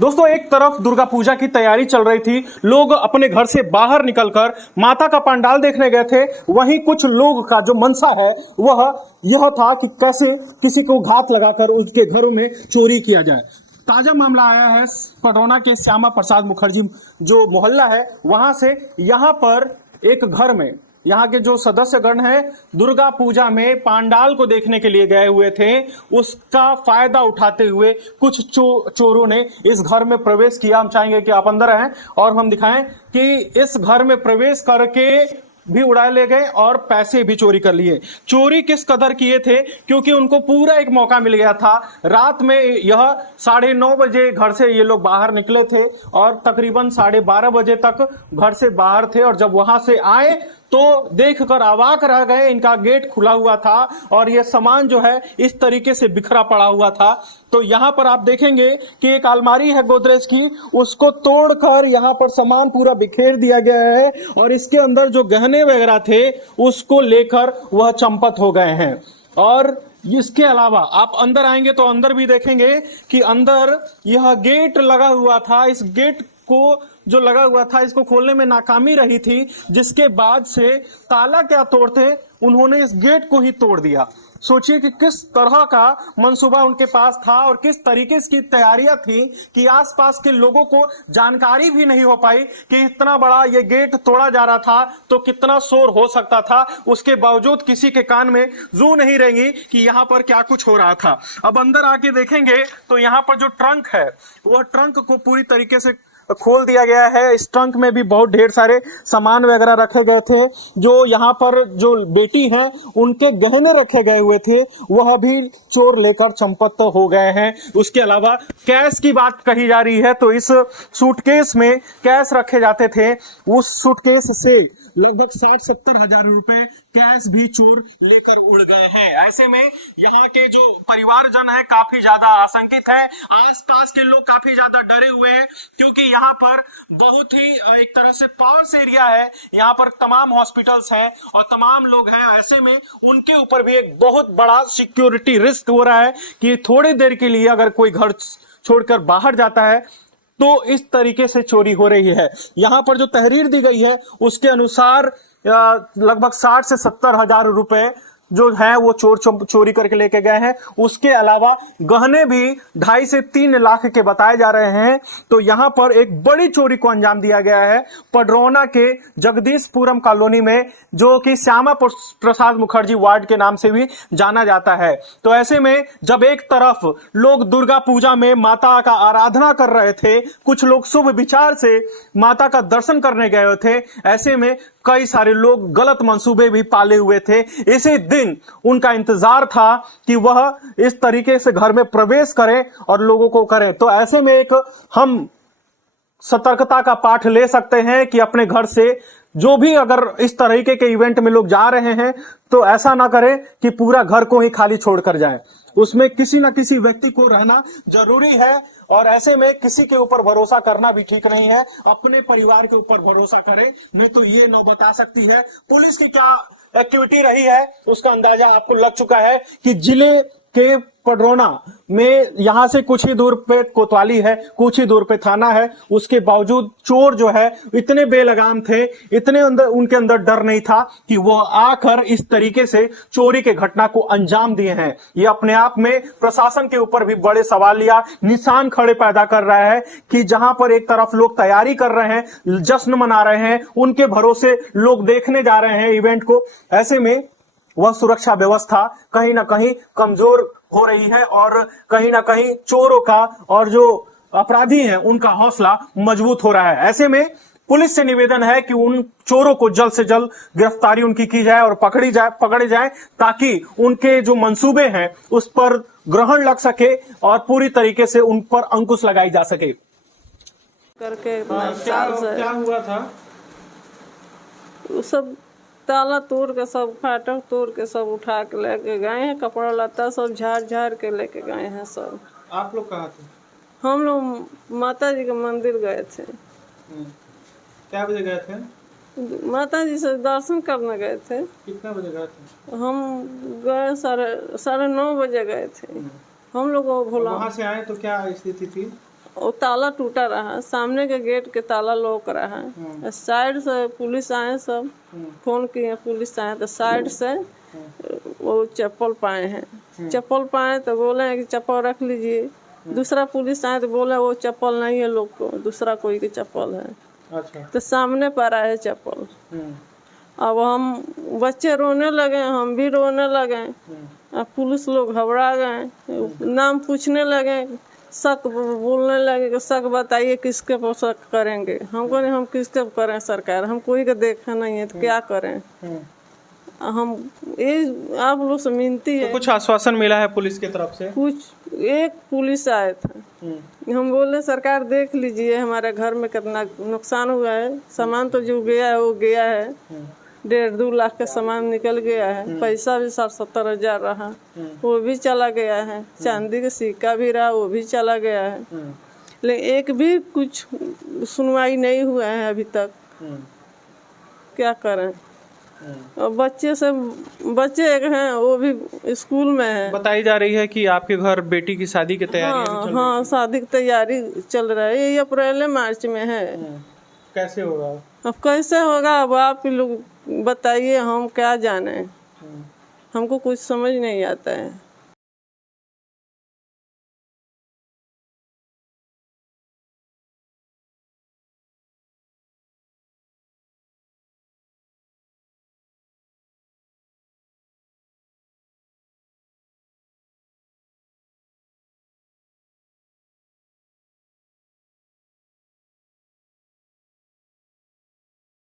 दोस्तों, एक तरफ दुर्गा पूजा की तैयारी चल रही थी, लोग अपने घर से बाहर निकलकर माता का पंडाल देखने गए थे। वहीं कुछ लोग का जो मनसा है वह यह था कि कैसे किसी को घात लगाकर उसके घरों में चोरी किया जाए। ताजा मामला आया है पडरौना के श्यामा प्रसाद मुखर्जी जो मोहल्ला है वहां से। यहां पर एक घर में यहाँ के जो सदस्यगण हैं दुर्गा पूजा में पंडाल को देखने के लिए गए हुए थे, उसका फायदा उठाते हुए कुछ चोरों ने इस घर में प्रवेश किया। हम चाहेंगे कि आप अंदर आएं और हम दिखाएं कि इस घर में प्रवेश करके भी उड़ा ले गए और पैसे भी चोरी कर लिए। चोरी किस कदर किए थे, क्योंकि उनको पूरा एक मौका मिल गया था। रात में यह 9:30 बजे घर से ये लोग बाहर निकले थे और तकरीबन 12:30 बजे तक घर से बाहर थे और जब वहां से आए तो देखकर अवाक रह गए। इनका गेट खुला हुआ था और यह सामान जो है इस तरीके से बिखरा पड़ा हुआ था। तो यहां पर आप देखेंगे कि एक अलमारी है गोदरेज की, उसको तोड़कर यहां पर सामान पूरा बिखेर दिया गया है और इसके अंदर जो गहने वगैरह थे उसको लेकर वह चंपत हो गए हैं। और इसके अलावा आप अंदर आएंगे तो अंदर भी देखेंगे कि अंदर यह गेट लगा हुआ था। इस गेट को जो लगा हुआ था इसको खोलने में नाकामी रही थी, जिसके बाद से ताला क्या तोड़ते उन्होंने इस गेट को ही तोड़ दिया। सोचिए कि किस तरह का मंसूबा उनके पास था और किस तरीके की तैयारियां थी कि आसपास के लोगों को जानकारी भी नहीं हो पाई कि इतना बड़ा ये गेट तोड़ा जा रहा था तो कितना शोर हो सकता था। उसके बावजूद किसी के कान में जू नहीं रहेंगी कि यहाँ पर क्या कुछ हो रहा था। अब अंदर आके देखेंगे तो यहाँ पर जो ट्रंक है वह ट्रंक को पूरी तरीके से खोल दिया गया है। इस ट्रंक में भी बहुत ढेर सारे सामान वगैरह रखे गए थे। जो यहाँ पर जो बेटी है उनके गहने रखे गए हुए थे वह भी चोर लेकर चंपत हो गए हैं। उसके अलावा कैश की बात कही जा रही है तो इस सूटकेस में कैश रखे जाते थे, उस सूटकेस से लगभग 60-70 हजार रुपए कैश भी चोर लेकर उड़ गए हैं। ऐसे में यहाँ के जो परिवारजन है काफी ज्यादा आशंकित है। आसपास के लोग काफी ज्यादा डरे हुए हैं क्योंकि यहाँ पर बहुत ही एक तरह से पॉवर्स एरिया है। यहाँ पर तमाम हॉस्पिटल्स हैं और तमाम लोग हैं। ऐसे में उनके ऊपर भी एक बहुत बड़ा सिक्योरिटी रिस्क हो रहा है कि थोड़ी देर के लिए अगर कोई घर छोड़कर बाहर जाता है तो इस तरीके से चोरी हो रही है। यहां पर जो तहरीर दी गई है उसके अनुसार लगभग 60 से 70 हजार रुपए जो है वो चोरी करके लेके गए हैं। उसके अलावा गहने भी 2.5 से 3 लाख के बताए जा रहे हैं। तो यहां पर एक बड़ी चोरी को अंजाम दिया गया है पडरौना के जगदीशपुरम कॉलोनी में, जो कि श्यामा प्रसाद मुखर्जी वार्ड के नाम से भी जाना जाता है। तो ऐसे में जब एक तरफ लोग दुर्गा पूजा में माता का आराधना कर रहे थे, कुछ लोग शुभ विचार से माता का दर्शन करने गए थे, ऐसे में कई सारे लोग गलत मंसूबे भी पाले हुए थे। इसी दिन उनका इंतजार था कि वह इस तरीके से घर में प्रवेश करें और लोगों को करें। तो ऐसे में एक हम सतर्कता का पाठ ले सकते हैं कि अपने घर से जो भी अगर इस तरीके के इवेंट में लोग जा रहे हैं तो ऐसा ना करें कि पूरा घर को ही खाली छोड़कर जाएं। उसमें किसी ना किसी व्यक्ति को रहना जरूरी है और ऐसे में किसी के ऊपर भरोसा करना भी ठीक नहीं है। अपने परिवार के ऊपर भरोसा करें, नहीं तो ये नौबत आ सकती है। पुलिस की क्या एक्टिविटी रही है उसका अंदाजा आपको लग चुका है कि जिले के पडरौना में यहां से कुछ ही दूर पे कोतवाली है, कुछ ही दूर पे थाना है। उसके बावजूद चोर जो है इतने बेलगाम थे, इतने उनके अंदर डर नहीं था कि वो आकर इस तरीके से चोरी के घटना को अंजाम दिए हैं। ये अपने आप में प्रशासन के ऊपर भी बड़े सवाल या निशान खड़े पैदा कर रहा है कि जहां पर एक तरफ लोग तैयारी कर रहे हैं, जश्न मना रहे हैं, उनके भरोसे लोग देखने जा रहे हैं इवेंट को, ऐसे में वह सुरक्षा व्यवस्था कहीं ना कहीं कमजोर हो रही है और कहीं ना कहीं चोरों का और जो अपराधी हैं उनका हौसला मजबूत हो रहा है। ऐसे में पुलिस से निवेदन है कि उन चोरों को जल्द से जल्द गिरफ्तारी उनकी की जाए और पकड़े जाए ताकि उनके जो मंसूबे हैं उस पर ग्रहण लग सके और पूरी तरीके से उन पर अंकुश लगाई जा सके। करके क्या हुआ था? सब ताला तोड़ के सब फाटक तोड़ के सब उठा के लेके गए हैं। कपड़ा लत्ता सब झाड़ के लेके गए हैं सब। आप लोग कहाँ थे? हम लोग माता जी के मंदिर गए थे। क्या बजे गए थे? माता जी से दर्शन करने गए थे। कितने बजे गए थे? हम गए 9:30 बजे गए थे। हम लोग भोला वहाँ से आए तो क्या स्थिति थी? वो ताला टूटा रहा, सामने के गेट के ताला लॉक रहा है। साइड से पुलिस आए, सब फोन किए, पुलिस आए तो साइड से वो चप्पल पाए हैं। चप्पल पाए तो बोले हैं कि चप्पल रख लीजिए। दूसरा पुलिस आए तो बोले वो चप्पल नहीं है, लोग को दूसरा कोई की चप्पल है। अच्छा। तो सामने पर आए चप्पल। अब हम बच्चे रोने लगे, हम भी रोने लगे। अब पुलिस लोग घबरा गए, नाम पूछने लगे, शक बोलने लगे कि शक बताइए किसके पर शक करेंगे। हमको नहीं, हम किसके पर करें सरकार, हम कोई का देखा नहीं है तो क्या करें। हम ये आप लोग से मिलती है। तो कुछ आश्वासन मिला है पुलिस की तरफ से? कुछ एक पुलिस आया था, हम बोले सरकार देख लीजिए हमारे घर में कितना नुकसान हुआ है, सामान तो जो गया है वो गया है, 1.5-2 लाख का सामान निकल गया है, पैसा भी 60-70 हज़ार रहा वो भी चला गया है, चांदी का सिक्का भी रहा वो भी चला गया है, लेकिन एक भी कुछ सुनवाई नहीं हुआ है अभी तक। क्या करें। और बच्चे एक हैं वो भी स्कूल में है। बताई जा रही है कि आपके घर बेटी की शादी की तैयारी हाँ, शादी की तैयारी चल रहा है, ये अप्रैल मार्च में है। कैसे होगा? अब कैसे होगा, अब आप लोग बताइए, हम क्या जाने, हमको कुछ समझ नहीं आता है।